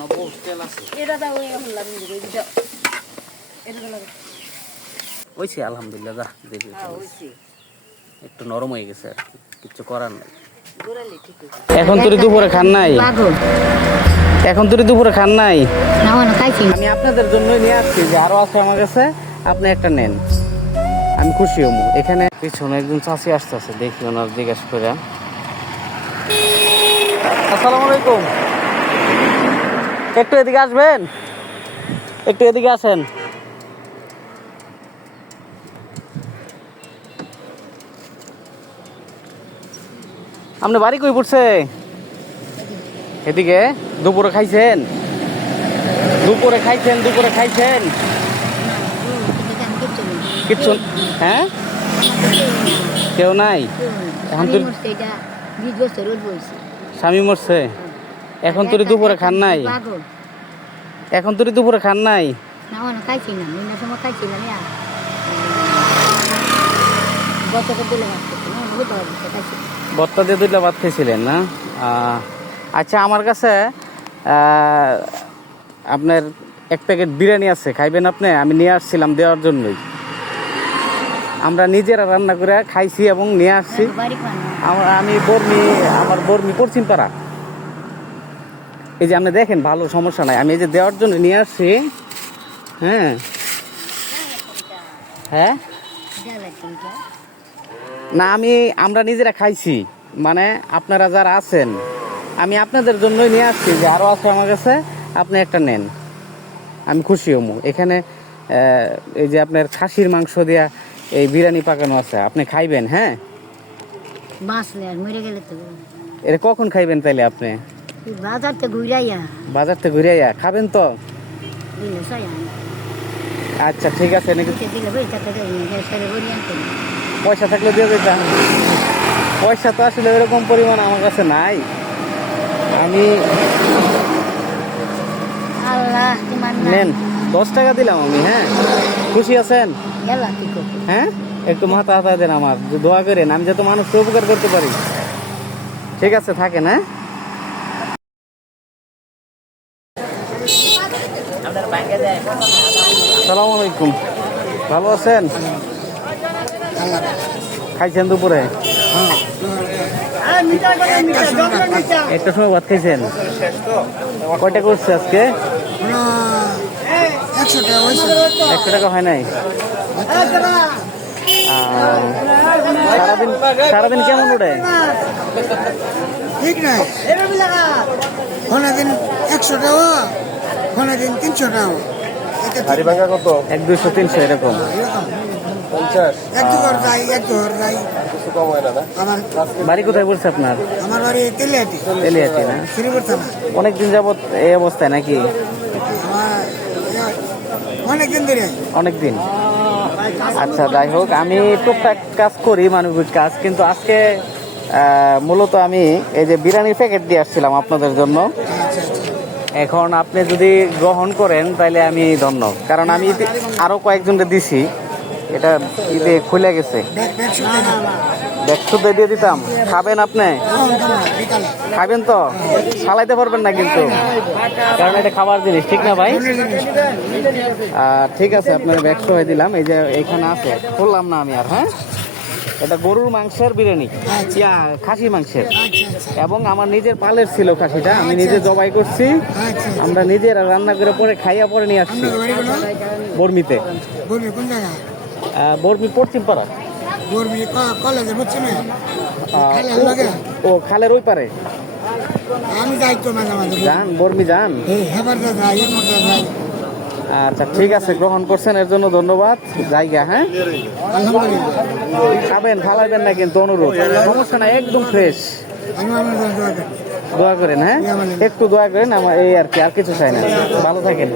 না বহুত তেল আছে হয়েছে আলহামদুলিল্লাহ যা দেখি একটু নরম হয়ে গেছে আর কিছু করার নাই এখন তুই দুপুরে খান নাই এখন তুই দুপুরে খান নাই আমি আপনাদের জন্য নিয়ে আসছি যে আরো আছে আমার কাছে আপনি একটা নেন আমি খুশি হবো এখানে পিছনে একজন চাষি আসতেছে দেখি ওনার জিজ্ঞাসা করে আসসালামু আলাইকুম একটু এদিকে আসবেন একটু এদিকে আসেন আপনি বাড়ি কই পড়ছে এদিকে দুপুরে খাইছেন দুপুরে খাইছেন কিচ্ছু হ্যাঁ কেউ নাই এখন তুই স্বামী মরছে এখন তুই দুপুরে খান নাই এখন তুই দুপুরে খান নাই বত্তা দিয়ে দুইটা ভাত খেয়েছিলেন না আচ্ছা আমার কাছে আপনার এক প্যাকেট বিরিয়ানি আছে খাইবেন আপনি আমি নিয়ে আসছিলাম দেওয়ার জন্যই আমরা নিজেরা রান্না করে খাইছি এবং নিয়ে আসছি আমি আমার বর্মি পশ্চিম পাড়া এই যে আপনি দেখেন ভালো সমস্যা নাই আমি এই যে দেওয়ার জন্য নিয়ে আসছি হ্যাঁ হ্যাঁ না আমরা নিজেরা খাইছি মানে আপনারা যারা আছেন আমি আপনাদের জন্যই নিয়ে আসছি যে আরো আছে আমার কাছে আপনি একটা নেন আমি খুশি হবো এখানে এই যে আপনার খাসির মাংস দিয়া এই বিরিয়ানি পাকানো আছে আপনি খাইবেন হ্যাঁ এটা কখন খাইবেন তাইলে আপনি বাজার থেকে ঘুরাইয়া খাবেন তো আচ্ছা ঠিক আছে পয়সা থাকলে দিয়ে দিতাম পয়সা তো আসলে এরকম পরিমাণ আমার কাছে নাই আমি নেন 10 টাকা দিলাম আমি হ্যাঁ খুশি আছেন হ্যাঁ একটু মাথা হাতা দেন আমার দোয়া করেন আমি যাতে মানুষকে উপকার করতে পারি ঠিক আছে থাকেন হ্যাঁ আসসালামু আলাইকুম ভালো আছেন খাইছেন দুপুরে একটা সময় ভাত খাইছেন কয়টা করছে আজকে 100 টাকা হয় নাই সারাদিন কেমন ওঠে ঠিক নাই দিন 100 টাকা দিন 300 টাকা কত 100 200 300 এরকম বাড়ি কোথায় পড়ছে আপনার আমার বাড়ি তেলিয়াটি না অনেকদিন যাবত এই অবস্থায় নাকি অনেকদিন আচ্ছা যাই হোক আমি টুকটাক কাজ করি মানবিক কাজ কিন্তু আজকে মূলত আমি এই যে বিরিয়ানির প্যাকেট দিয়ে আসছিলাম আপনাদের জন্য এখন আপনি যদি গ্রহণ করেন তাহলে আমি ধন্য কারণ আমি আরো কয়েকজনকে দিছি এটা ঈদে খুলে গেছে ব্যাগশুদ্ধ দিয়ে দিতাম খাবেন আপনি খাবেন তো চালাইতে পারবেন না কিন্তু কারণ এটা খাবার জিনিস ঠিক না ভাই ঠিক আছে আপনার ব্যাগশো হয়ে দিলাম এই যে এখানে আছে খুললাম না আমি আর হ্যাঁ এটা গরুর মাংসের বিরিয়ানি খাসি মাংসের এবং আমার নিজের পালের ছিল খাসিটা আমি নিজে জবাই করছি আমরা নিজেরা রান্না করে পরে খাইয়া পরে নিয়ে আসছি বর্মিতে বর্মি পশ্চিম পাড়া ও খালের ওই পারে আমি যাই তো মাঝে মাঝে যান বর্মি যান আচ্ছা ঠিক আছে গ্রহণ করছেন এর জন্য ধন্যবাদ জায়গা হ্যাঁ খাবেন ফালাইবেন না কিন্তু অনুরোধ সমস্যা নাই একদম ফ্রেশ দোয়া করেন হ্যাঁ একটু দোয়া করেন আমার এই আর কি আর কিছু চাই না ভালো থাকেন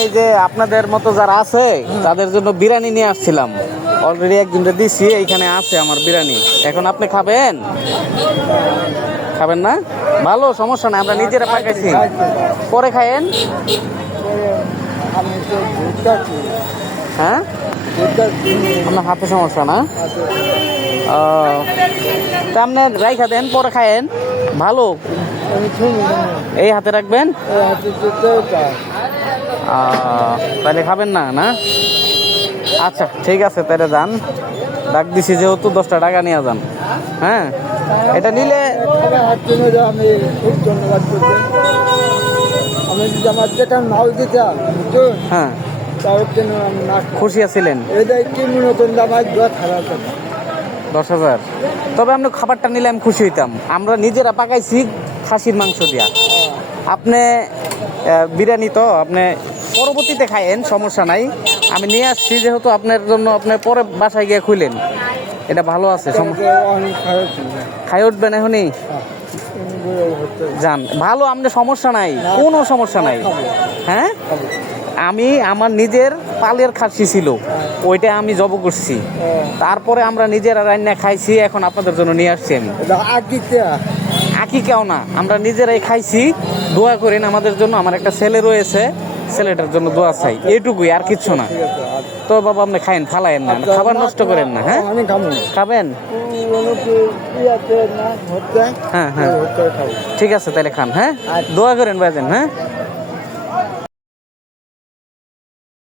এই যে আপনাদের মতো যারা আছে তাদের জন্য বিরিয়ানি নিয়ে আসছিলাম অলরেডি একজনকে দিছি এইখানে আছে আমার বিরিয়ানি এখন আপনি খাবেন না ভালো সমস্যা নাই আমরা নিজেরা পাকাইছি পরে খায়েন হ্যাঁ আপনার হাতে সমস্যা না তা আপনি রাইখা দেন পরে খায়েন ভালো এই হাতে রাখবেন? তাহলে খাবেন না না? আচ্ছা ঠিক আছে, তাহলে যান। ডাক দিছি যেহেতু 10টা টাকা নিয়ে যান। হ্যাঁ, এটা নিলে আমি খুব ধন্যবাদ করছি। আমি যদি আমার যেটা নাও দিতাম হ্যাঁ, তার জন্য আমি না খুশি আছিলেন? এটা কি নতুন দামার দোয়া খারাপ 10,000। তবে আপনি খাবারটা নিলে আমি খুশি হইতাম। আমরা নিজেরা পাকাইছি খাসির মাংস দিয়া। আপনি বিরিয়ানি তো আপনি পরবর্তীতে খাইয়েন, সমস্যা নাই। আমি নিয়ে আসছি যেহেতু আপনার জন্য, আপনি পরে বাসায় গিয়ে খুলেন। এটা ভালো আছে, অনেক খারাপ খাই উঠবেন এখনই যান। ভালো, আপনার সমস্যা নাই, কোনো সমস্যা নাই। হ্যাঁ, আমি আমার নিজের পালের খাসি ছিল, ওইটা আমি জব করছি। তারপরে আমরা নিজেরা রান্না খাইছি, এখন আপনাদের জন্য নিয়ে আসছি আমি। আকি কেউ না, আমরা নিজেরাই খাইছি। দোয়া করেন আমাদের জন্য। আমার একটা ছেলে রয়েছে, ছেলেটার জন্য দোয়া চাই, এইটুকুই, আর কিচ্ছু না। তো বাবা আপনি খাইন, ফালাইন না, খাবার নষ্ট করেন না। হ্যাঁ, খাবেন? হ্যাঁ হ্যাঁ, ঠিক আছে তাহলে খান। হ্যাঁ, দোয়া করেন ভাইজান। হ্যাঁ।